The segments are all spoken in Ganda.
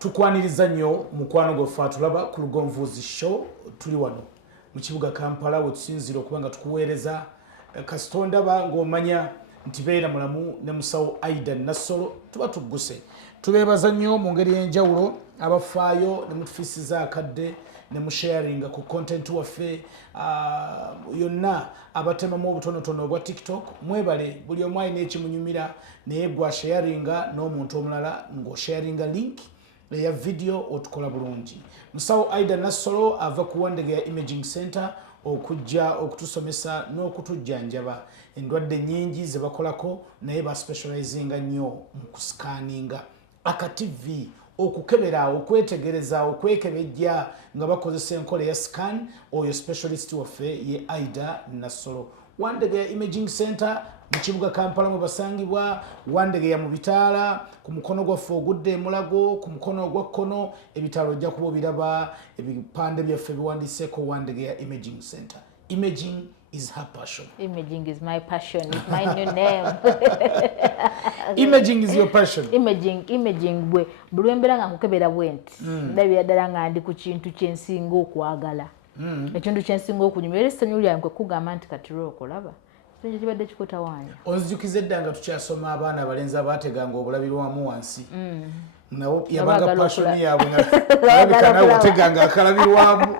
tukwaniriza nnyo mukwano gwaffe atulaba ku Lugonvuzi show tuli wano mu kibuga Kampala we tusinzira okuba nga tukuweereza kasita ndaba ng'omanya nti beera mulamu ne musawo Aida Nassolo tuba tugguse tubeebaza nnyo mu ngeri y'enjawulo abafaayo ne mutufiisiza akadde ne musharinga ku content waffe yonna abatemamu obutonotono obwa TikTok mwebale buli omu alina ekimunyumira naye gwa sharinga n'omuntu omulala ng'osharinga link ya video otukola bulungi. Musawo Aida Nassolo ava ku Wandegeya Imaging Center okujja okutusomesa n'okutujjanjaba endwadde nnyingi ze bakolako naye ba specializinga nnyo mu kusikaninga aka-TV okukebera okwetegereza okwekebejja nga bakozesa enkola ya scan oyo specialist waffe ye Aida Nassolo. Wandegeya Imaging Center mu kibuga Kampala mwe basangibwa, Wandegeya mu bitaala ku mukono gwaffe ogudde Mulago, ku mukono ogwa kkono ebitaalo ojja kuba biraba ebipande byaffe biwandiseeko Wandegeya Imaging Center. Imaging is her passion. Imaging is my passion. It's my new name. Imaging is your passion. Imaging bwe bulwembera nga nkukebera bwenti. Ndabira ddala nga ndi ku kintu kyensinga okwagala. Ekintu kyensinga okunyumira essanyu lyange kugamba nti katiro okulaba. Sinje kibadde kikutawaanya. Onzijukize dda nga tukyasoma abaana abalenzi abaateganga obulabirwamu wansi. Nabo yabaga passion yaabwe nga nawe wateganga akalabirwamu.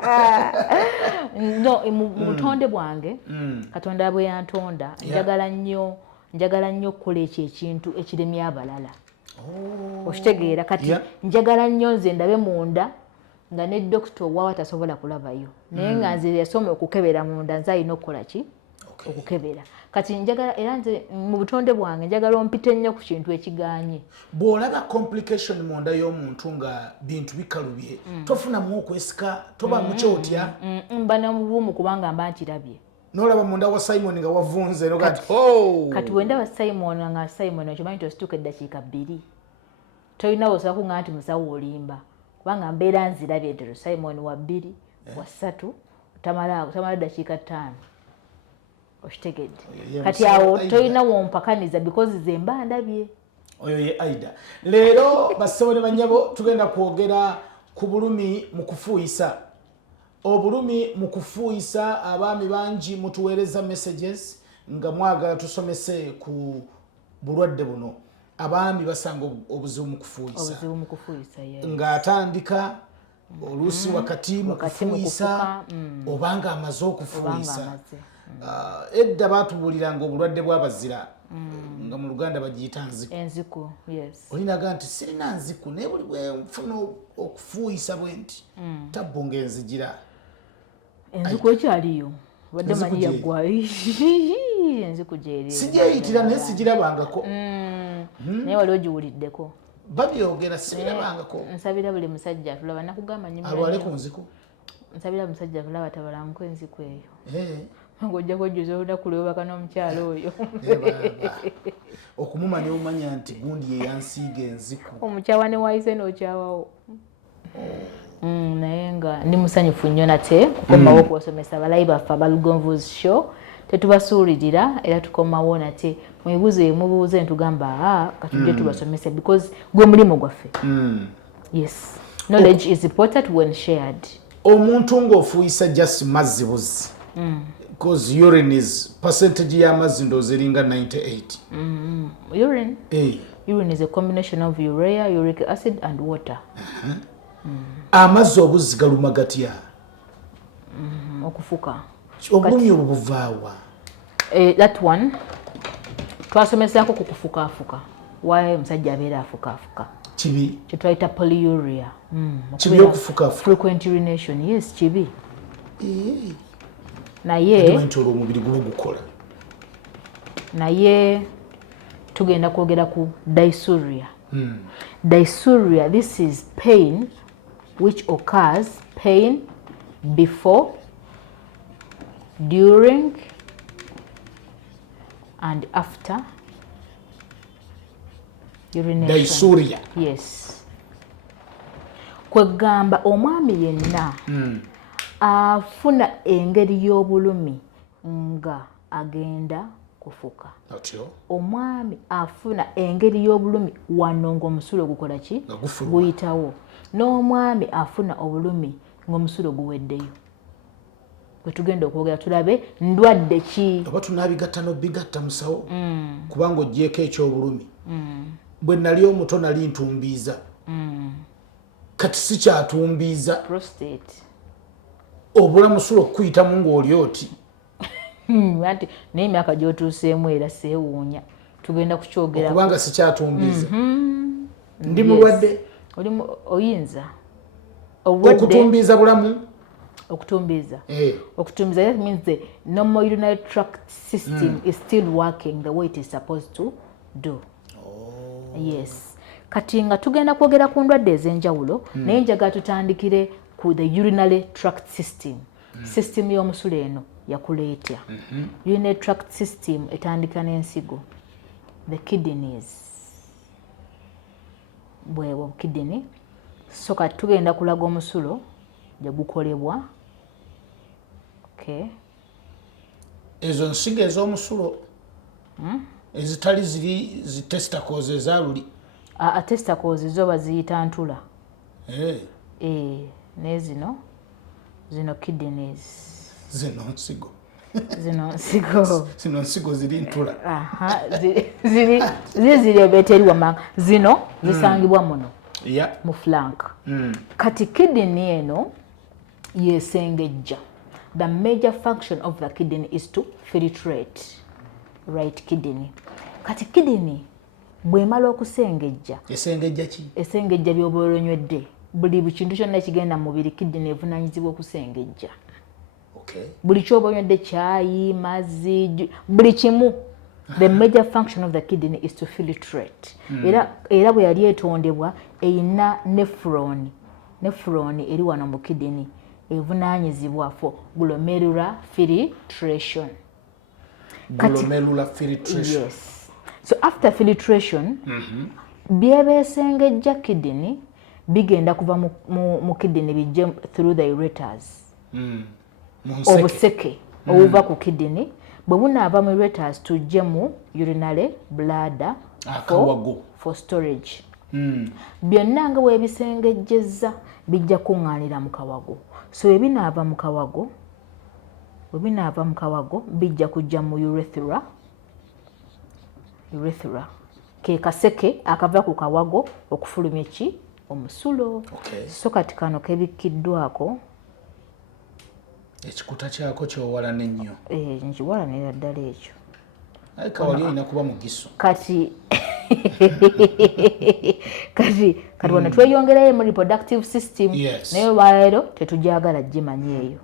No, mutonde bwange Katonda bwe yantonda njagala nnyo okukola ekyo ekintu ekiremya abalala. Okitegeera kati njagala nnyo nze ndabe munda nga ne dokita owawa tasobola kulabayo naye nga nze yasoma okukebera munda nze alina okukola ki okukebera kati njagala era nze mu butonde bwange njagala ompite nnyo ku kintu ekiganye. Bw'olaba complication munda y'omuntu nga bintu bikalubye tofunamu okwesika toba mukyotya mba namubuumu kubanga mba nkirabye. N'olaba munda wa Simon nga wavunze kati wendaba Simon nga Simon okimanyi nti osituuka eddakiika 2 tolina osobola kuŋŋamba nti musawo olimba kubanga mbeera nzirabye ddala Simon wa 2 wa 3 tamala ddakiika 5 okitegedde kati awo tolina wompakaniza because ze mba ndabye. Oyo ye Aida. Leero bassebo ne bannyabo tugenda kwogera ku bulumi mu kufuuyisa. Obulumi mu kufuuyisa abaami bangi mutuweereza messages nga mwagala tusomese ku bulwadde buno. Abaami basanga obuzibu mu kufuuyisa. Ng'atandika oluusi wakati mu kufuuyisa obanga amaze okufuuyisa. Edda baatubuuliranga obulwadde bw'abazira nga mu Luganda bagiyita nziku. Enziku, yes. Olinaga nti sirina nziku naye buli bwe nfuna okufuuyisa bwe nti tabbo ng'enzigira. Enziku ekyaliyo badde manyi yaggwa enziku gyeri. Sigyeyitira naye sigirabangako. Naye wali ogiwuliddeko. Babyogera sibirabangako. Nsabira buli musajja atulaba nakugamba nnyo. Alwale ku nziku. Nsabira musajja atulaba tabalamuko enziku eyo. Ng'ojja kwejjuza olunaku lwebaka n'omukyalo oyo. Okumumanya omanya nti gundi ye yansiiga enziku. Omukyawane waayise n'okyawawo. Naye nga ndi musanyufu nnyo nate kukomawo okuwasomesa abalayi baffe aba Lugonvuzi show. Tetubasuulirira era tukomawo nate mwebuuze mubuuze ntugamba katujje tubasomese because gwe mulimu gwaffe. Yes. Knowledge is important when shared. Omuntu ng'ofuuyisa just mazzi buzzi. Because urine is percentage ya mazzi ndoozi eringa 98. Urine? Urine is a combination of urea, uric acid and water. Amazzi obuzzi galuma gatya? Okufuka. Obulumi obwo buvaawa? That one twasomesaako ku kufukafuka. Why omusajja abeera afukafuka? Kibi? Kye twayita polyuria. Kibi okufukafuka? Frequent urination, yes, kibi. Naye omubiri gukola. Naye tugenda kwogera ku dysuria. Dysuria, this is pain which occurs before, during and after urination. Dysuria. Yes. Kwegamba omwami yenna afuna engeri y'obulumi nga agenda kufuka. Omwami afuna engeri y'obulumi wano ng'omusulo gukola ki? Guyitawo. n'omwami afuna obulumi ng'omusulo guweddeyo. Bwe tugenda okwogera tulabe ndwadde ki. Oba tunaabigatta n'obigatta musawo kubanga oggyeko ekyobulumi. Bwe nali omuto nali ntumbiiza. Kati sikyatumbiiza. Prostate. Obula musulo okuyitamu ng'oli oti. Anti naye emyaka gy'otuuseemu era seewuunya. Tugenda kukyogera. Kubanga sikyatumbiiza. Ndi mulwadde. Oyinza. Okutumbiiza bulamu. Okutumbiiza. Okutumbiiza, that means the normal urinary tract system is still working the way it is supposed to do. Yes. Kati nga tugenda kwogera ku ndwadde ez'enjawulo naye njagala tutandikire ku the urinary tract system. System y'omusulo eno yakuleetya. Urinary tract system etandika n'ensigo. The kidneys. Bwewo kidney. So kati tugenda kulaga omusulo gye gukolebwa. Okay. Ezo nsigo ez'omusulo ezitali ziri zi testicles ezaluli. Testicles zo baziyita ntula. N'ezino kidneys. Zino nsigo. Zino nsigo ziri ntula. Ziri ebeteri wamanga. Zino zisangibwa muno. Mu flank. Kati kidney eno yesengejja. The major function of the kidney is to filtrate right kidney. Kati kidney bw'emala okusengejja. Esengejja ki? Esengejja by'oba olonywedde. Buli kintu kyonna ekigenda mu mubiri kidney evunaanyizibwa okusengejja. Buli ky'oba onywedde caayi, mazzi, buli kimu. The major function of the kidney is to filtrate. Era bwe yali etondebwa eyina nephron. Nephron eri wano mu kidney evunaanyizibwa for glomerular filtration. Glomerular filtration. Yes. So after filtration, byebesengejja kidney bigenda kuva mu kidney bijje through the ureters. Obuseke obuva ku kidney bwe bunaava mu ureters tujje mu urinary bladder for storage. Byonna nga weebisengejjezza bijja kuŋŋaanira mu kawago. So bwe binaava mu kawago bijja kujja mu urethra. Ke kaseke akava ku kawago okufulumya ki? Omusulo. So kati kano kebikkiddwako. Ekikuta kyako kyowalanira nnyo. Nkiwalanira ddala ekyo. Kawali olina kuba mugiso. Kati wano tweyongerayo mu reproductive system. Naye olwaleero tetujagala gimanya eyo.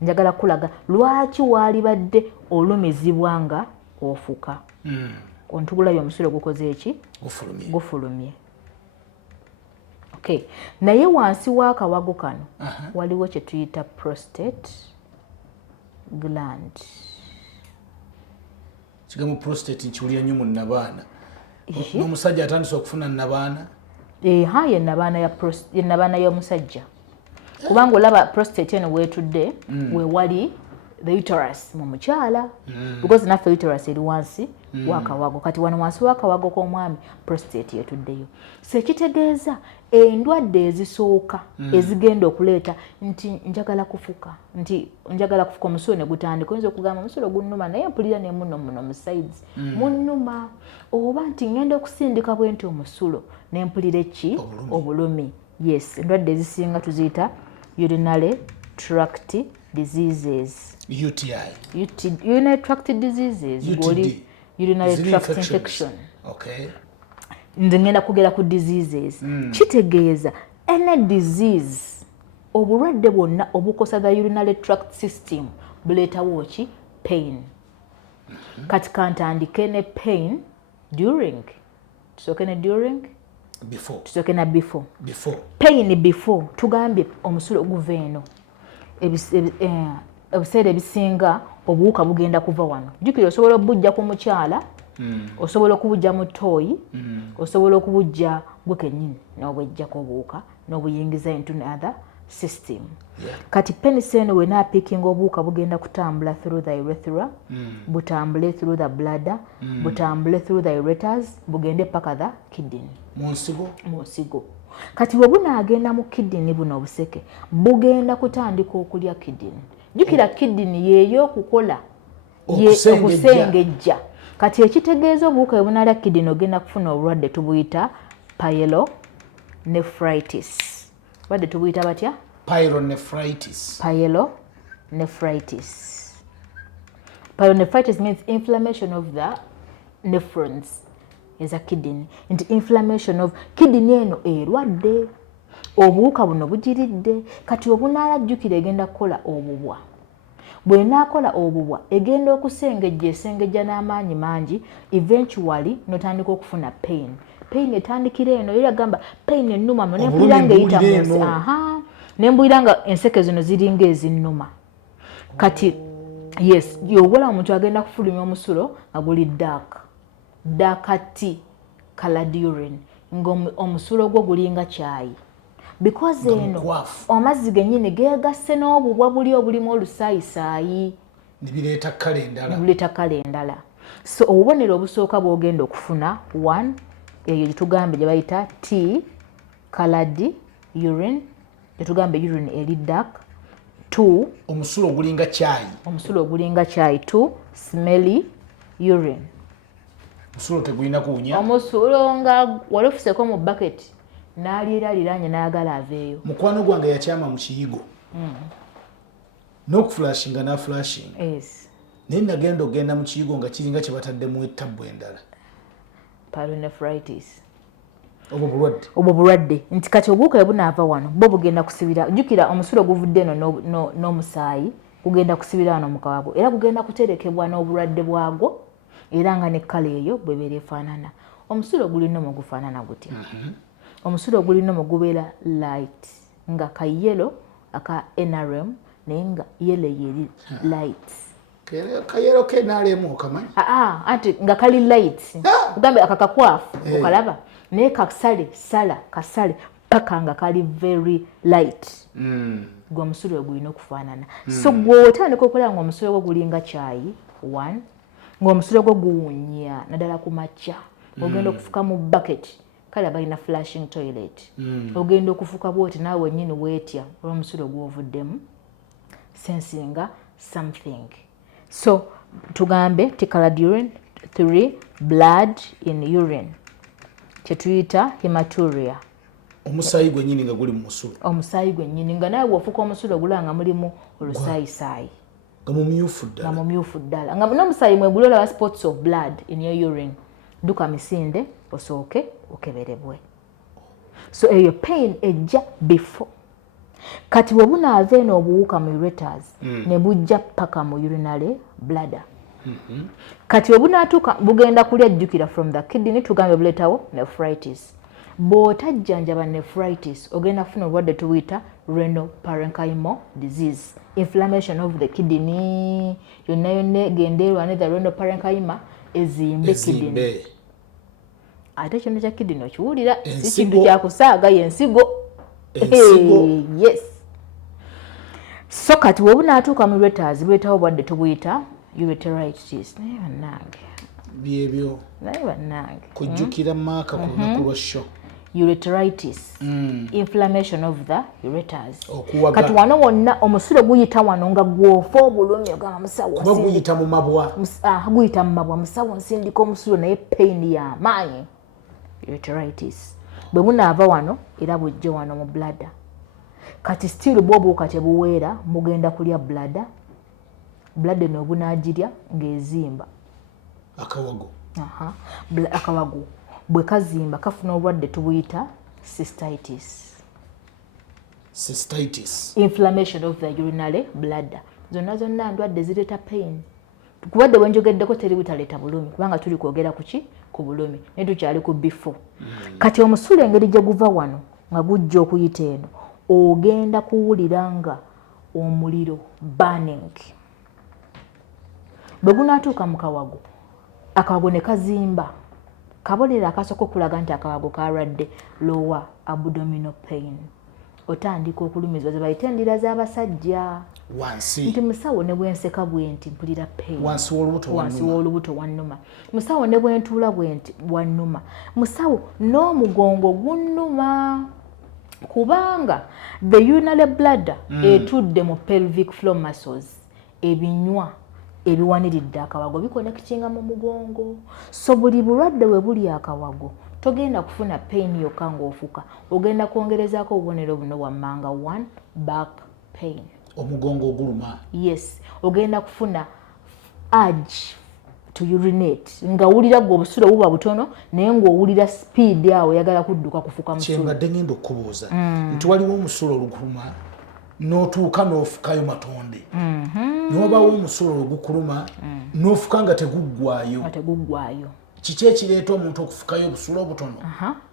Njagala kulaga lwaki walibadde olumizibwa nga ofuka. Ontugulayo omusulo gukoze eki? Gufulumye. Okay. Naye wansi w'akawago kano waliwo kye tuyita prostate gland. Kigambo prostate nkiwulira nnyo mu nnabaana. N'omusajja atandise okufuna nnabaana. Ye nnabaana y'omusajja. Kubanga olaba prostate eno weetudde we wali the uterus mu mukyala. Because naffe uterus eri wansi w'akawago. Kati wano wansi w'akawago k'omwami prostate yetuddeyo. So ekitegeeza endwadde ezisooka ezigenda okuleeta nti njagala kufuka omusulo ne gutandika. Oyinza okugamba omusulo gunnuma naye mpulira ne muno mu sides munnuma, oba nti ngenda okusindika bwe nti omusulo ne mpulira eki? Obulumi. Yes, endwadde ezisinga tuziyita urinary tract diseases. Urinary tract diseases. Urinary tract infection. Okay. Nze ngenda kugera ku diseases. Kitegeeza any disease obulwadde bwonna obukosa the urinary tract system buleetawo ki? Pain. Kati kantandike ne pain during. Tusooke ne during? Before. Tusooke na before. Pain before. Tugambye omusulo guva eno. Ebiseera ebisinga obuwuka bugenda kuva wano. Jjukira osobola okubujja ku mukyala, osobola okubujja mu ttooyi, osobola okubujja gwe kennyini n'obwejjako obuwuka n'obuyingiza into other system. Kati penisi eno wenaapiikinga obuwuka bugenda kutambula through the urethra, butambule through the bladder, butambule through the ureters, bugende paka the kidney. Mu nsigo. kati bwe bunaagenda mu kidini buno obuseke bugenda kutandika okulya kidini. Jjukira kidini yeeyo okukola okusengejja. Kati ekitegeeza obuwuka bwe bunaalya kidini ogenda kufuna obulwadde tubuyita pyelonephritis. Obulwadde tubuyita batya? Pyelonephritis. Pyelonephritis means inflammation of the nephrons. Is a kidney. Nti inflammation of kidney eno erwadde. Obuwuka buno bugiridde. Kati obunaala jjukira egenda kukola obubwa. Bw'enaakola obubwa egenda esengejja n'amaanyi mangi, eventually n'otandika okufuna pain. Pain etandikira eno era gamba pain ennuma mu nempulira ng'eyita mu nsi. Nembulira nga enseke zino ziringa ezinnuma. Kati yes, yobola omuntu agenda kufulumya omusulo nga guli dark tea colored urine ng'omusulo gwo gulinga kyayi. Because eno amazzi gennyini geegasse n'obubwa buli obulimu olusaayisaayi ne bireeta kkala endala. So obubonero obusooka bw'ogenda okufuna 1 eyo gyetugambe gye bayita tea colored urine, gyetugambe urine eri dark. 2 omusulo ogulinga kyayi. 2 smelly urine. Omusulo tegulina kuwunya. Omusulo nga wali ofuseko mu bucket n'aliranye n'ayagala aveeyo. Mukwano gwange yakyama mu kiyigo. N'okuflashinga n'aflashing. Yes. Naye nagenda ogenda mu kiyigo nga kiringa kye bataddemu ettabbu endala. Pyelonephritis. Obwo bulwadde. Nti kati obuwuka bwe bunaava wano bo bugenda kusibira. Jjukira omusulo guvudde eno n'omusaayi gugenda kusibira wano mu kawago. Era gugenda kuterekebwa n'obulwadde bwagwo. Era nga ne kkala eyo bw'ebeera efaanana. Omusulo gulina omwo gufaanana gutya. Omusulo gulina omwo gubeera light nga ka yellow aka NRM naye nga yellow yeri light. Kayero ke NRM okamanyi? Anti nga kali light. Ugambe akakakwafu okalaba naye kasale paka nga kali very light. Gwe omusulo gulina okufaanana. So gw'otandika okulaba nga omusulo gwo gulinga kyayi 1 ng'omusulo gwo guwunya naddala ku makya ogenda okufuka mu bucket kale balina flashing toilet. Ogenda okufuka bwoti naawe nnyini weetya olw'omusulo gw'ovuddemu sensinga something. So tugambe tea-colored urine. 3 blood in urine kyetuyita hematuria. Omusaayi gwennyini nga guli mu musulo. Omusaayi gwennyini nga nawe bw'ofuka omusulo gulaba nga mulimu olusaayisaayi. Nga mumyufu ddala. Nga n'omusaayi mwe guli olaba spots of blood in your urine. Dduka misinde osooke okeberebwe. So eyo pain ejja before. Kati bwe bunaava eno obuwuka mu ureters ne bujja paka mu urinary bladder. Kati bwe bunaatuuka bugenda kulya jjukira from the kidney tugambe buleetawo nephritis. Bw'otajjanjaba nephritis ogenda kufuna obulwadde tubuyita renal parenchymal disease. Inflammation of the kidney. Yonna egenda erwana the renal parenchyma ezimbe kidney. Ate kino kya kidney okiwulira si kintu kyakusaaga yensigo. Yes. So kati bwe bunaatuuka mu ureters buleetawo obulwadde tubuyita ureteritis. Naye bannange. Byebyo. Naye bannange. Kujjukira maaka ku lunaku lwa show. Ureteritis. Inflammation of the ureters. Kati wano wonna omusulo guyita wano nga gwofa obulumi ogamba musawo. Kuba guyita mu mabwa. Guyita mu mabwa musawo nsindika omusulo naye pain y'amaanyi. Ureteritis. Bwe bunaava wano era bujje wano mu bladder. Kati still bw'obuwuka tebuweera mugenda kulya bladder. Bladder eno obunaagirya ng'ezimba. Akawago. Akawago. Bwe kazimba kafuna obulwadde tubuyita cystitis. Inflammation of the urinary bladder. Zonna ndwadde zireeta pain. Kubadde bwe njogeddeko teri butaleeta bulumi kubanga tuli kwogera ku bulumi naye tukyali ku before. Kati omusulo engeri gye guva wano nga gujja okuyita eno ogenda kuwulira nga omuliro burning. Bwe gunaatuuka mu kawago akawago ne kazimba. Kabonero akasooka okulaga nti akawago kalwadde lower abdominal pain. Otandika okulumizibwa ze bayita endira z'abasajja. Wansi. Nti musawo ne bwenseka bwenti mpulira pain. Wansi w'olubuto wannuma. Musawo ne bwentuula bwenti wannuma. Musawo n'omugongo gunnuma. kubanga the urinary bladder etudde mu pelvic floor muscles ebinywa ebiwaniridde akawago biconnectinga mu mugongo, so buli bulwadde we buli akawago togenda kufuna pain yokka ng'ofuka, ogenda kwongerezaako obubonero buno wammanga 1 back pain, omugongo oguluma. Yes, ogenda kufuna urge to urinate nga wulira gwe obusulo buba butono naye ng'owulira speed awo oyagala kudduka kufuka musulo. Kyembadde ngenda okubuuza nti waliwo omusulo oluguluma n'otuuka n'ofukayo matonde, n'obawo omusulo ogukuluma n'ofuka nga teguggwaayo. Kiki ekireeta omuntu okufukayo obusulo obutono?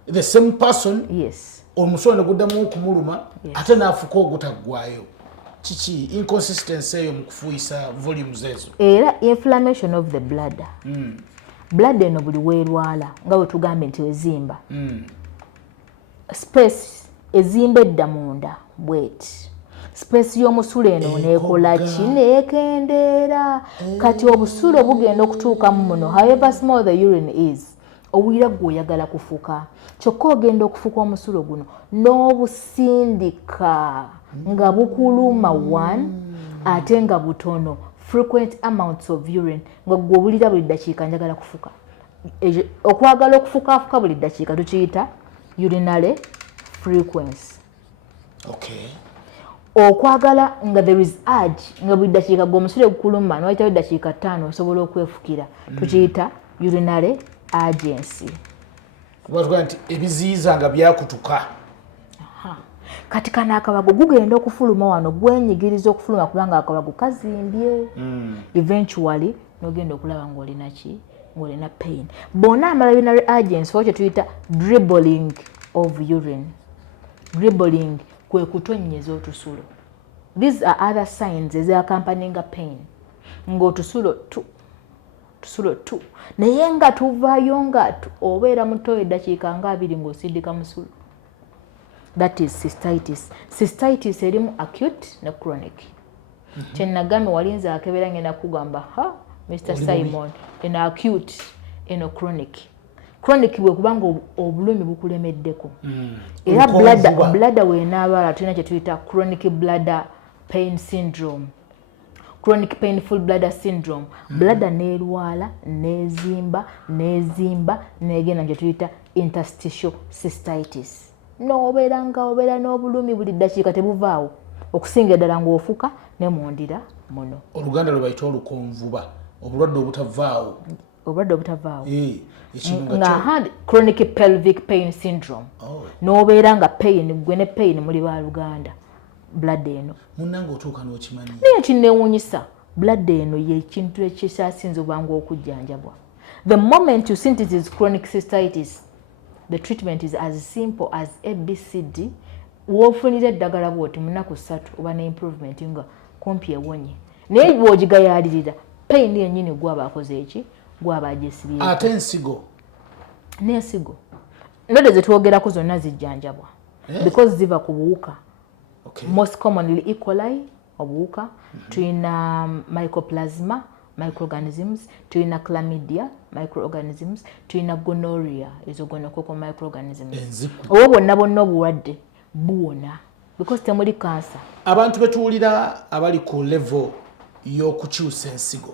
The same person, yes, omusulo ne guddamu okumuluma ate n'afuka ogutaggwaayo. Kiki inconsistency eyo mu kufuuyisa volumes ezo? Era inflammation of the bladder. Bladder eno buli weerwala nga bwe tugambye nti ezimba. Space ezimba edda munda bweti. Space y'omusulo eno neekola ki? Neekendeera. Kati obusulo bugenda okutuuka mu muno, however small the urine is, owulira gwe oyagala kufuka. Kyokka ogenda okufuka omusulo guno n'obusindika nga bukuluma 1 ate nga butono, frequent amounts of urine, nga gwe owulira buli ddakiika njagala kufuka. Okwagala okufukafuka buli ddakiika tukiyita urinary frequency. Okay. Okwagala nga there is urge nga buli ddakiika gwe omusule gukuluma n'oyitawo eddakiika 5 osobola okwefukira, tukiyita urinary urgency. Kuba nti ebiziyiza nga byakutuka. Kati kana akawago gugenda okufuluma wano, gwenyigiriza okufuluma kubanga akawago kazimbye. Eventually n'ogenda okulaba ng'olina ki? Ng'olina pain. Bonna amala urinary urgency wakyo tuyita dribbling of urine. Dribbling kwe kutonnyeza otusulo. These are other signs ezaccompanying pain. Ng'otusulo tu naye nga tuvaayo nga obeera muto eddakiika nga 2 ng'osindika musulo. That is cystitis. Cystitis erimu acute ne chronic. Kyenagambye walinze akebera ngenda kugamba Mr. Simon, eno acute, eno chronic. Chronic bwe kubanga obulumi bukulemeddeko. Era bladder weenaabala tulina kye tuyita chronic bladder pain syndrome. Chronic painful bladder syndrome. Bladder neerwala, neezimba, neegenda kye tuyita interstitial cystitis. N'obeera n'obulumi buli ddakiika tebuvaawo okusinga ddala ng'ofuka ne mundira muno. Oluganda lwe bayita olukonvuba, obulwadde obutavaawo. Nga chronic pelvic pain syndrome. N'obeera nga pain, gwe ne pain muli ba Luganda. Blood eno. Munnange otuuka n'okimanyi. Naye kinneewuunyisa. Blood eno y'ekintu ekikyasinze obwangu okujjanjabwa. The moment you think it is chronic cystitis, the treatment is as simple as ABCD. Woofunira eddagala bw'oti mu nnaku 3 oba ne improvement nga kumpi ewonye. Naye bw'ogigayaalirira pain yennyini gwaba akoze eki? Gwaba agyesibye. Ate ensigo? N'ensigo ndwadde ze twogerako zonna zijjanjabwa because ziva ku buwuka. Okay. Most commonly E. coli obuwuka, tuyina mycoplasma microorganisms, tuyina chlamydia microorganisms, tuyina gonorrhea ezo gonokoko microorganisms. Obwo bonna obulwadde buwona because temuli cancer. Abantu betuwulira abali ku level y'okukyusa ensigo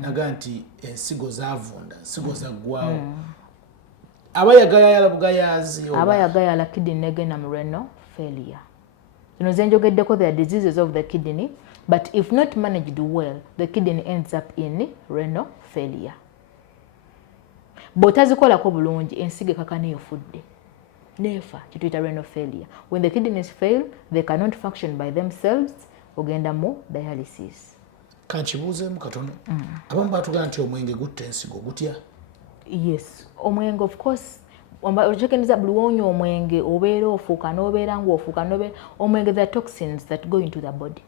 naga nti ensigo zavunda, ensigo zaggwawo. Abayagala bugayaazi abayagala kidney negenda mu renal failure. Zino zenjogeddeko they are diseases of the kidney, but if not managed well, the kidney ends up in renal failure. Bw'otazikolako bulungi ensigo kakana efudde nefa kituyita renal failure. When the kidneys fail, they cannot function by themselves, ogenda mu dialysis. Kankibuuzeemu katono. Abamu batugamba nti omwenge gutta ensigo gutya? Yes, omwenge of course. Ochekeneza buli wonywa omwenge obeera ofuuka n'obeera ng'ofuuka n'obeera omwenge, the toxins that go into the body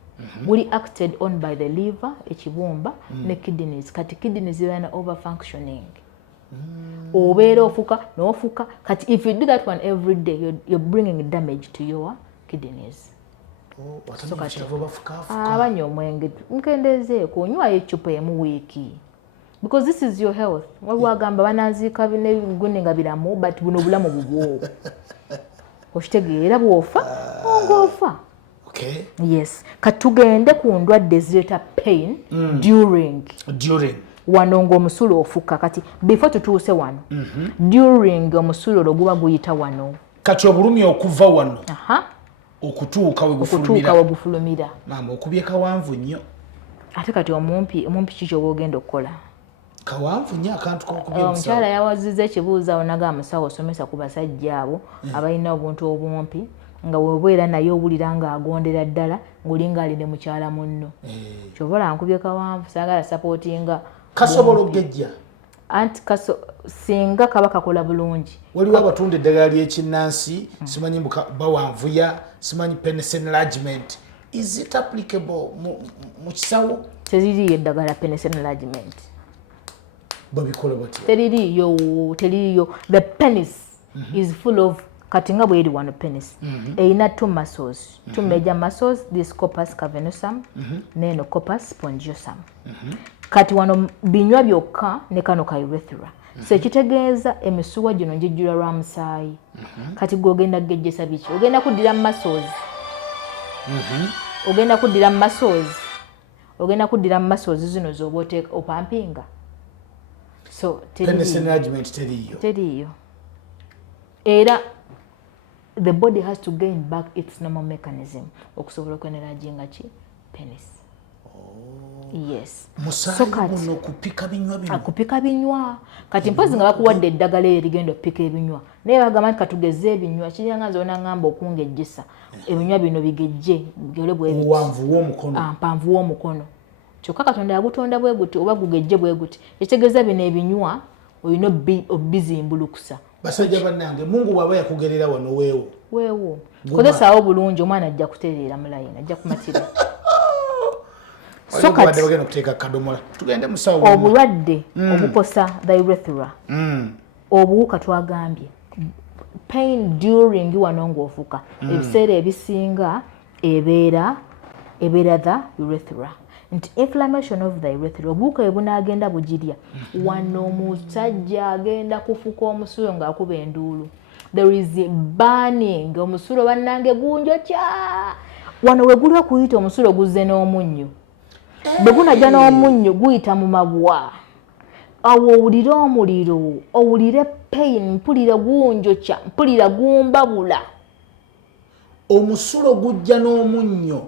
will acted on by the liver ekibumba ne kidneys. Kati kidneys ziba over functioning. Obeera ofuuka n'ofuuka. Kati if you do that one every day, you're bringing damage to your kidneys. So kati abanywa omwenge nkendezeeko onywayo eccupa emu wiiki. Because this is your health. Wagamba banaziika n'ebiguni nga biramu, but buno bulamu bubwo. okitegeera bw'ofa ng'ofa. Okay. Yes, katugende ku ndwadde ezireeta pain during wano ng'omusulo ofuka kati before tutuuse wano during omusulo olwo guba guyita wano kati obulumi okuva wano okutuuka we gufulumira maama okubye kawanvu nnyo ate kati omumpi kiki oba ogenda okukola kawanvu nnyo akantu kokubya omukyala yawazizza ekibuuzo awo naga amusawo osomesa ku basajja abo abalina obuntu obumpi nga weobeera naye owulira ng'agondera ddala ng'olinga aline mukyala munno kyobola nkubye kawanvu saagala sapootinga kasobola okgejja anti singa kaba kakola bulungi waliwo abatunda eddagala ly'ekinnansi simanyi bawanvuya simanyi penis enlargement is it applicable mu kisawo teririyo eddagala penis enlargement babikola batya teririyo the penis is full of kati nga bweri wano penis erina two muscles two major muscles this corpus cavernosum neno corpus spongiosum kati wano binywa byokka ne kano ka urethra so ekitegeeza emisuwa gino njijjula lwa musaayi kati gwogenda kugejjesa biki ogenda kuddira mu muscles ogenda kuddira mu muscles zino zoba opampinga so teriyo era the body has to gain back its normal mechanism okusobola okweneraginga ki penis. Yes. So kati kupika binywa kati mpozi nga bakuwadde eddagala erigenda okupika ebinywa naye bagamba nti katugeze ebinywa kiranga zoona ngamba okungejjesa ebinywa bino bigejje byole bwe mpanvu w'omukono kyokka Katonda yagutonda bwe guti oba gugejje bwe guti ekitegeeza bino ebinywa olina obizimbulukusa basajja bannange Mungu bw'aba yakugerera wano weewo kozesaawo bulungi omwana ajja kutereera mulayini ajja kumatira so kati bagenda kuteeka kadomola tugende musawo obulwadde obukosa the urethra obuwuka twagambye pain during wano ng'ofuka ebiseera ebisinga ebeera the urethra nti inflammation of the urethra obuwuka bwe bunaagenda bugirya wano omusajja agenda kufuka omusulo ng'akuba enduulu there is burning omusulo bannange gunjokya wano we guli okuyita omusulo guzze n'omunnyo bwe gunajja n'omunnyo guyita mu mabwa awo owulire omuliro owulire pain mpulira gunjokya mpulira gumbabula omusulo gujja n'omunnyo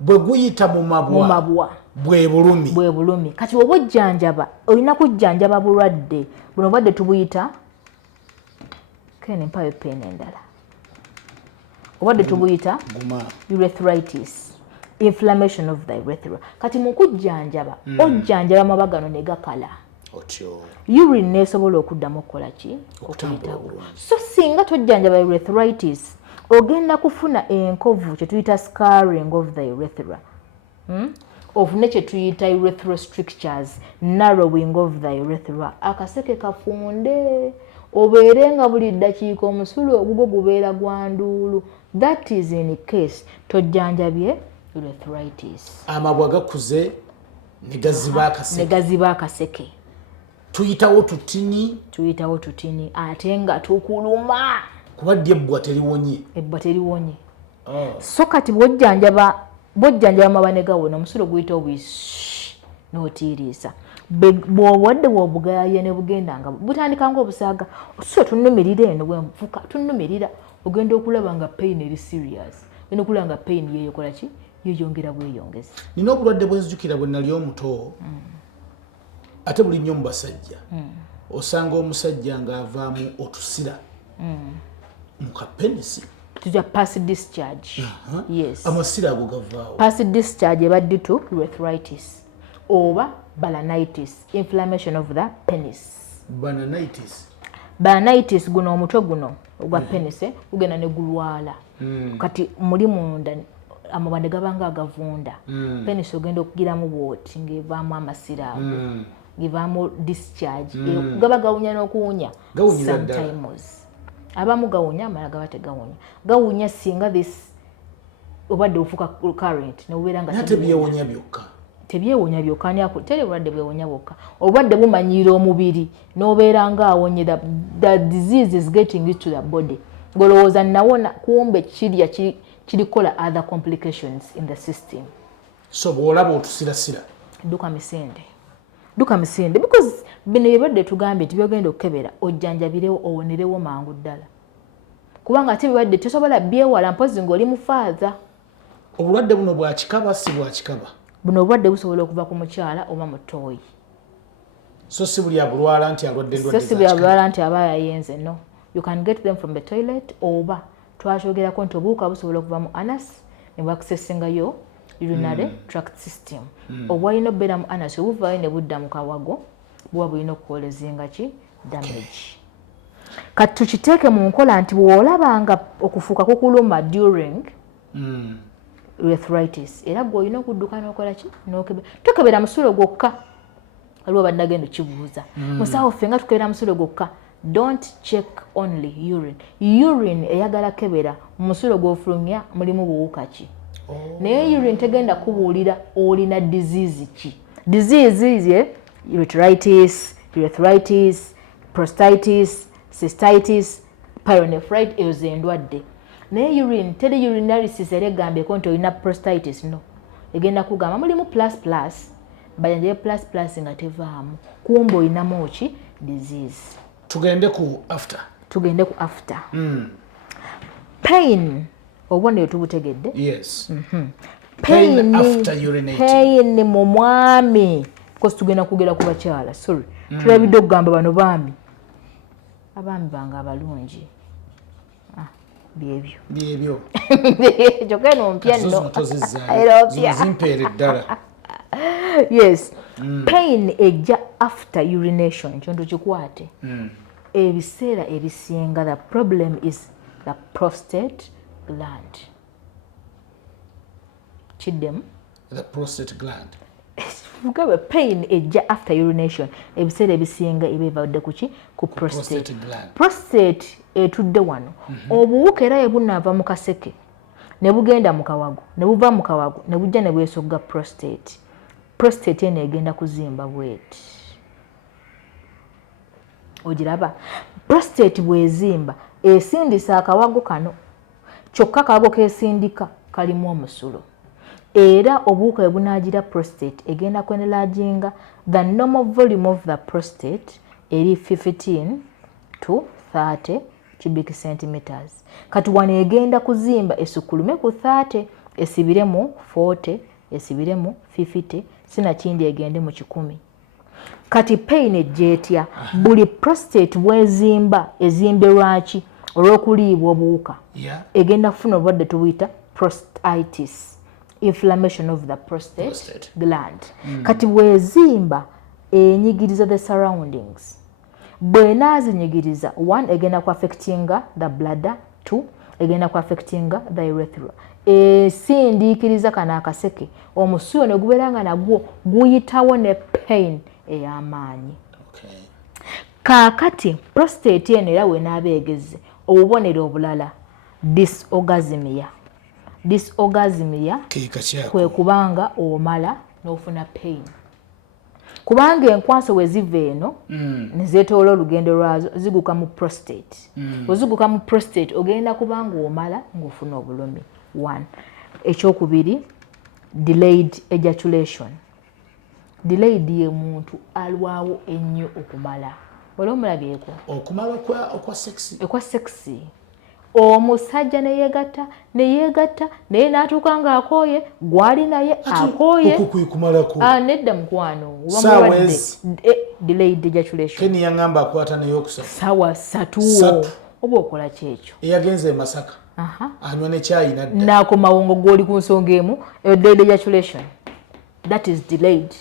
bwe guyita mu mabwa bwe bulumi kati oba ojjanjaba olina kujjanjaba bulwadde buno obwadde tubuyita mpayo pain endala obwadde tubuyita urethritis inflammation of the urethra kati mu kujjanjaba ojjanjaba amabagano ne gakala urine nesobola okuddamu okukola ki okuyitawo so singa tojjanjaba urethritis ogenda kufuna enkovu kye tuyita scarring of the urethra ofune kye tuyita urethral strictures narrowing of the urethra akaseke kafunde obeere nga buli ddakiika omusulo ogugwo gubeera gwa nduulu that is in case tojjanjabye urethritis amabwa gakuze ne gaziba akaseke tuyitawo tutini ate nga tukuluma kubadde ebbwa teliwonye so kati bwojjanjaba amabwa gawona omusulo guyita obwisi n'otiiriisa bw'obwadde bw'obugaaye ne bugenda nga butandika ng'obusaaga so tunumirira eno bwenfuka tunumirira ogenda okulaba nga pain eri serious ogenda okulaba nga pain yeeyokola ki yeyongera bweyongezi nina obulwadde bwenzijukira bwe nali omuto ate buli nnyo mu basajja osanga omusajja ng'avaamu otusira mu kapenisi tujja pass discharge yes amasira ago gavaawo pass discharge ebadde tu urethritis oba balanitis inflammation of the penis balanitis guno omutwe guno ogwa penis gugenda ne gulwala kati muli munda amabande gabanga agavunda penis ogenda okugiramu bwoti ng'evaamu amasira ago ng'evaamu discharge gaba gawunya n'okuwunya sometimes abamu gawunya amala gaba tegawunya gawunya singa this obadde ofuka current n'obeera nga tebyewonya byokka teri obulwadde bwewonya bwokka obulwadde bumanyira omubiri n'obeera nga awonye the disease is getting into the body golowooza nawona kumbe kirikola other complications in the system. So bw'olaba otusirasira dduka misinde because bino byebadde tugambye nti byogenda okukebera ojjanjabirewo owonerewo mangu ddala kubanga ate bibadde tosobola byewala mpozi ng'oli mufaaza. obulwadde buno bwakikaba si bwakikaba? Buno obulwadde busobola okuva ku mukyala oba mu ttooyi. So si buli abulwala nti alwadde endwadde si buli abulwala nti aba yayenze no. You can get them from the toilet oba twakyogerako nti obuwuka busobola okuva mu anus ne bwakusesingayo urinary tract system. Obwalina obeera mu anus obuvaayo ne budda mu kawago buba bulina okukolezinga ki damage. Kati tukiteeke mu nkola nti bw'olabanga okufuuka kukuluma during arthritis era gw'olina okudduka n'okola ki tokebera musulo gwokka waliwo bannagenda kibuuza musawo ffe nga tukebera musulo gwokka. Don't check only urine eyagala kebera musulo gw'ofulumya mulimu buwuka ki naye urine tegenda kubuulira olina disease ki. Disease urethritis, prostatitis, cystitis, pyelonephritis ezo endwadde. Naye urine teri urinalysis era egambeko nti olina prostatitis no. Egenda kugamba mulimu plus bayanjaye plus nga tevaamu kumbe olinamu ki disease. Tugende ku after. Pain obubonero tubutegedde. Yes. Pain after urinating. Pain mu mwami because tugenda kugera ku bakyala sorry tulabidde okugamba bano baami abaami bange abalungi byebyo jokeno mpya no zimpeere ddala. Yes. Pain ejja after urination kyondo kikwate ebiseera ebisinga the problem is the prostate gland. Kiddemu the prostate gland. Mugabe pain ejja after urination ebiseera ebisinga ebivadde kuki ku prostate gland. Prostate etudde wano obuwuka era ebunava mu kaseke ne bugenda mu kawago ne buva mu kawago ne bujja ne bwesogga prostate. Prostate eno egenda kuzimba bweti ogiraba. Prostate bwezimba esindisa akawago kano kyokka akawago kesindika kalimu omusulo era obuwuka ebunagira prostate egenda kwenelajinga the normal volume of the prostate eri 15 to 30 cubic centimeters. Kati wano egenda kuzimba esukulume ku 30 esibiremu 40 esibiremu 50 sina kindi egende mu 10. Kati pain ejjetya buli prostate bwezimba ezimbe lwaki olw'okuliibwa obuwuka egenda kufuna obulwadde tubuyita prostatitis, inflammation of the prostate gland. Kati bwezimba enyigiriza the surroundings bwenaazinyigiriza 1 egenda ku affectinga the bladder 2 egenda ku affectinga the urethra esindiikiriza kana akaseke omusuyo ne gubeera nga nagwo guyitawo ne pain ey'amaanyi. Kaakati prostate eno era wenaaba egeze obubonero obulala dysorgasmia kwe kubanga omala n'ofuna pain kubanga enkwaso we ziva eno ne zeetoola olugendo lwazo ziguka mu prostate. Oziguka mu prostate ogenda kubanga omala ng'ofuna obulumi. 1. Ekyokubiri delayed ejaculation. Delayed ye muntu alwawo ennyo okumala. Wala omulabyeko okumala okwa sexy. Omusajja neyegatta naye n'atuuka ng'akooye gwali naye akooye nedda mukwano delayed ejaculation. Keni yangamba akwata naye okusatu sawa 3 oba okola kyekyo eyagenze Masaka anywa ne chai nadda n'akomawongo gw'oli ku nsonga emu delayed ejaculation that is delayed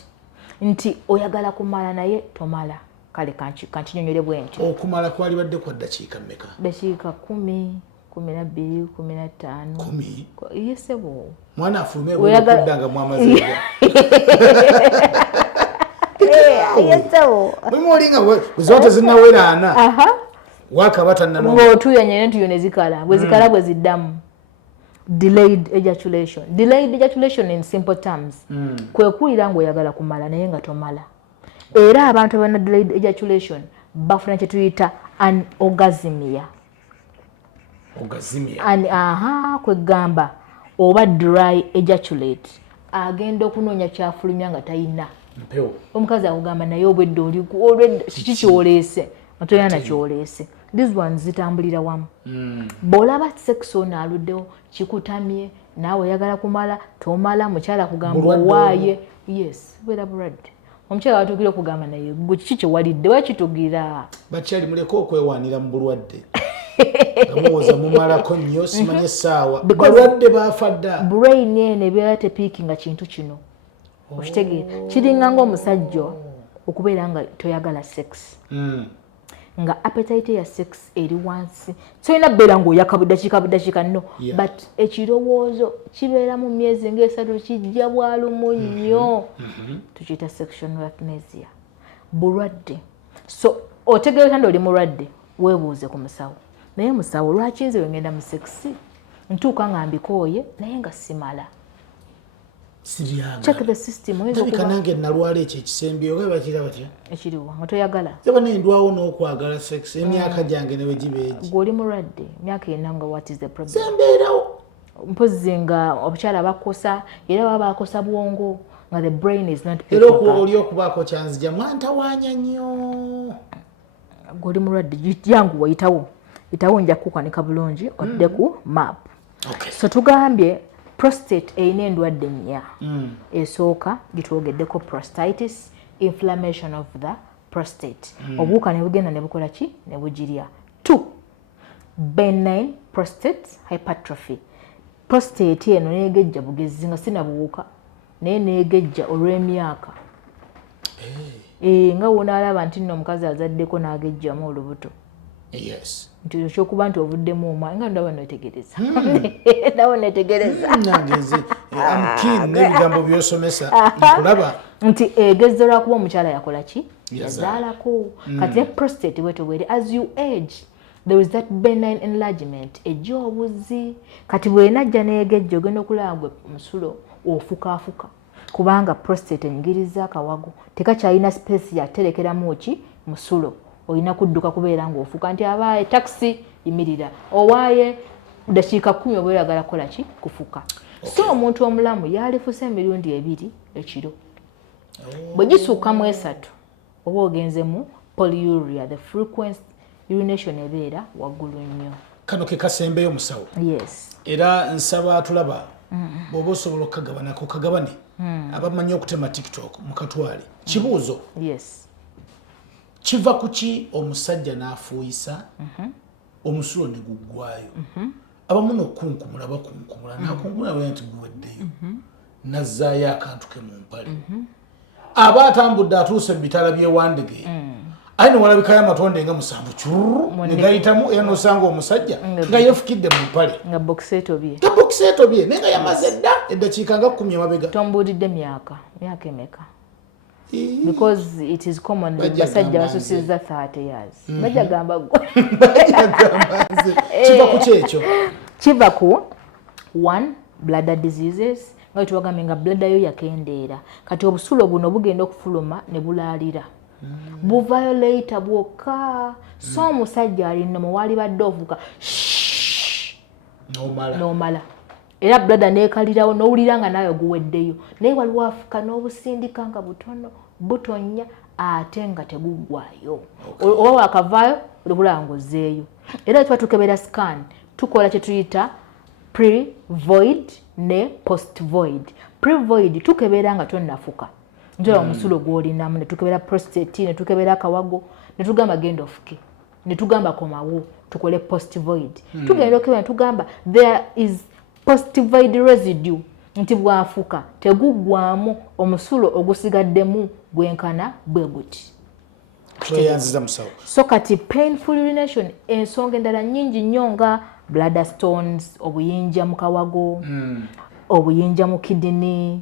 nti oyagala kumala naye tomala. Kale kankinyonyole bwe ntyo okumala kwali badde kwa dakiika mmeka? Dakiika 10, 12, 15. 10? Yesebo mwana afulume okuddanga mwamazeega yesebo mwemolinga zote zinawera ana wakabata nano ng'otuyanye nti yo ne zikala bwe zikala bwe ziddamu. Delayed ejaculation in simple terms kwe kuwulira ng'oyagala kumala naye nga tomala. Era abantu abana delayed ejaculation bafuna kye tuyita anorgasmia. ogazimya kwegamba oba dry ejaculate agenda okunoonya kyafulumya nga talina mpewo omukazi akugamba naye obwedde oli kiki kyoleese atoyana nakyoleese these ones zitambulira wamu bw'olaba sex ono aluddewo kikutamye naawe oyagala kumala tomala mukyala akugamba owaaye yes beera bulwadde omukyala watuukire okugamba naye gwe kiki kyewalidde wakitugira bakyali muleke okwewaanira mu bulwadde nga muwoza mumalako nnyo simanye essaawa balwadde baafa dda brain eno ebeera tepiikinga kintu kino okitegeera kiringa ng'omusajja okubeera nga toyagala sex nga appetite ya sex eri wansi tolina beera ng'oyaka budakiika nno but ekirowoozo kibeera mu myezi ng'esatu kijja bwalumu nnyo tukiyita sexual athnesia bulwadde so otegeera nti oli mulwadde weebuuze ku musawo naye musawo lwaki nze wengenda mu sex ntuuka nga mbikooye naye nga simala check the system kanange nalwala ekyo ekisembyeyo oba bakira batya ekiriwa nga toyagala yaba nendwawo n'okwagala sex emyaka gyange ne bwe giba egi gw'oli mulwadde emyaka ena nga what is the problem sembeerawo mpozi nga obukyala bakosa era baba bakosa bwongo nga the brain is not era oli okubaako kyanzija mwantawaanya nnyo gw'oli mulwadde jangu wayitawo nja kukanika bulungi odde ku map so tugambye prostate eyina endwadde nnya esooka gitwogeddeko prostatitis inflammation of the prostate obuwuka ne bugenda ne bukola ki ne bugirya 2 benign prostate hypertrophy prostate eno neegejja bugezi nga sina buwuka naye neegejja olw'emyaka nga wonaalaba nti nno omukazi azaddeko n'agejjamu olubuto yes nti ekyokuba nti ovuddemu omwa nga ndaba netegereza nangeze amkini n'ebigambo by'osomesa nkulaba nti egezze lwakuba omukyala yakola ki yazaalako kati ne prostate bwetobwere as you age there is that benign enlargement ejja obuzi kati bwenajja neegejja ogenda okulaba gwe musulo ofukaafuka kubanga prostate enyigiriza akawago tekakyalina space yaterekeramu ki musulo olina kudduka kubeera ng'ofuka nti abaaye taxi yimirira owaaye dakiika 10 oba oyagala kukola ki kufuka so omuntu omulamu yalifuse emirundi 2 ekiro bwe gisuukamu 3 oba ogenze mu polyuria the frequent urination ebeera waggulu nnyo kano ke kasembeyo musawo yes era nsaba atulaba bw'oba osobola okukagabanako kagabane abamanyi okutema tiktok mukatwale kibuuzo yes kiva kuki omusajja n'afuuyisa omusulo ne guggwayo abamu n'okunkumula bakunkumula n'akunkumula bwe nti guweddeyo nazzaayo akantu ke mu mpale aba atambudde atuuse mu bitala by'ewandege aye newalabikayo amatonde nga 7 ne gayitamu era n'osanga omusajja nga yeefukidde mu mpale nga bokisi etobye naye nga yamaze dda eddakiika nga 10 emabega tombuulidde myaka emeka because it is common basajja basusiza 30 years bajja gamba kiva ku kyekyo kiva ku 1 bladder diseases nga tubagambe nga bladder yo yakendeera kati obusulo buno bugenda okufuluma ne bulaalira buviolata bwokka so omusajja alina muwali badde ovuga n'omala era bladder neekalirawo n'owulira nga naawe guweddeyo naye waliwo afuka n'obusindika nga butono butonya ate nga teguggwayo oba wakavaayo olibulaba ng'ozzeeyo era tuba tukebera scan tukola kye tuyita pre-void ne post-void. Pre-void tukebera nga tonnafuka njola omusulo gw'olinamu ne tukebera prostate ne tukebera akawago ne tugamba genda ofuke ne tugamba komawo tukole post-void. Tugenda okebera tugamba there is post-void residue nti bwafuka teguggwamu omusulo ogusigaddemu gwenkana bwe guti. So kati painful urination ensonga endala nnyingi nnyo nga bladder stones, obuyinja mu kawago, obuyinja mu kidney,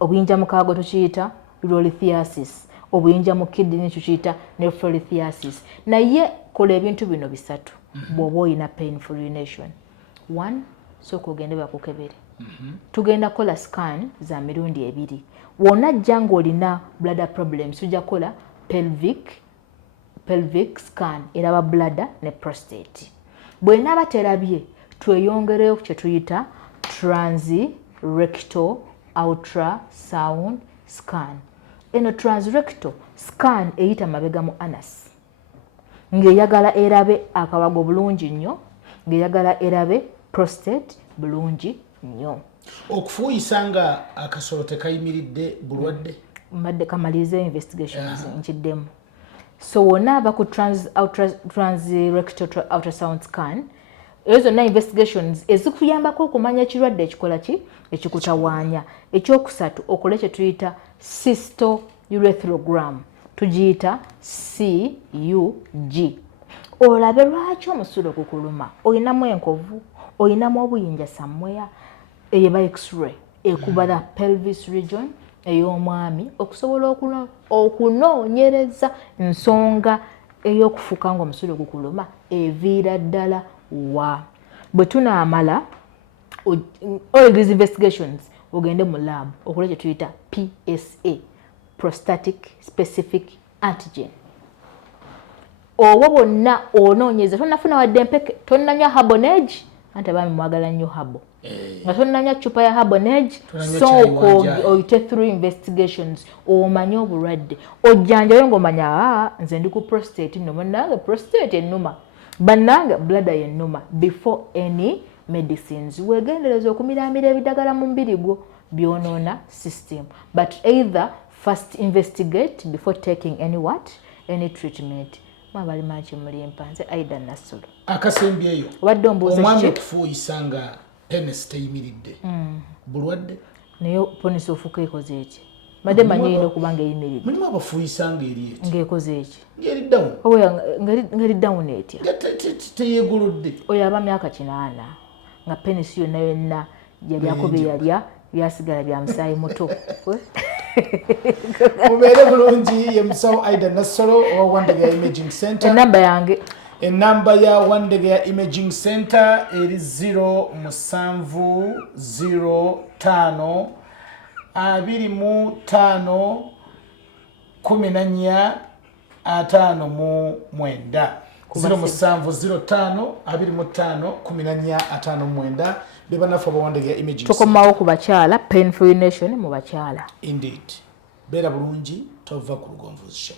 obuyinja mu kawago tukiyita urolithiasis, obuyinja mu kidney tukiyita nephrolithiasis. Naye kola ebintu bino bisatu bw'oba olina painful urination. 1, sooka ogende bakukebere. Tugenda kola scan za mirundi 2. Wonajja ng'olina bladder problems tujja kola pelvic scan eraba bladder ne prostate. bwe naaba terabye tweyongereyo kye tuyita transrectal ultrasound scan. Eno transrectal scan eyita mabega mu anus ng'eyagala erabe akawago bulungi nnyo, ng'eyagala erabe prostate bulungi nnyo. Okufuuyisa nga akasolo tekayimiridde bulwadde? Mbadde kamalize investigations nkiddemu. So wonna aba ku transrectal ultrasound scan, ezo zonna investigations ezikuyambako okumanya ekirwadde ekikola ki ekikutawaanya. Ekyokusatu okole kye tuyita cystourethrogram, tugiyita CUG. Olabe lwaki omusulo gukuluma, olinamu enkovu, olinamu obuyinja somewhere, eyeba x-ray ekubala pelvis region ey'omwami okusobola okunoonyereza ensonga ey'okufuuka nga omusulo gukuluma eviira ddala wa. Bwe tunaamala all these investigations ogende mu lab okole kye tuyita PSA, prostatic specific antigen. Obwo bwonna onoonyereza tonnafuna wadde empeke, tonnanywa Habonage, anti abaami mwagala nnyo habo. Nga tonnanywa cupa ya Habonage, sooka oyite through investigations omanye obulwadde. Ojjanjayo ng'omanya nze ndi ku prostate nno, bannange prostate ennuma, bannange bladder yennuma, before any medicines. Weegendereza okumiramira ebiddagala mu mubiri gwo byonoona system. But either first investigate before taking any treatment. Mwabali manchi muli mpanze Aida Nassolo. Akasembyeyo. Wadde ombuuza omwami okufuuyisa nga penis teyimiridde. Bulwadde? Naye penis ofuuka ekoze eki? Madde manyi erina okuba nga eyimiridde. Mulimu abafuuyisa ng'eri eti. Ng'ekoze eki? Ng'eri down. Oya ng'eri down etya? Teyeeguludde. Oyo aba myaka 8 nga penis yonna yonna yalyako bye yalya byasigala bya musaayi muto. Mubeere bulungi, ye musawo Aida Nassolo owa Wandegeya Imaging Center. Enamba yange. Enamba ya Wandegeya Imaging Center eri 0705 25 14 59 0705 25 14 59 beba nafa ba Wandegeya Imaging Center. Tukomawo ku bakyala, painful nation mu bakyala. Indeed. Beera bulungi tova ku Lugonvuzi Show.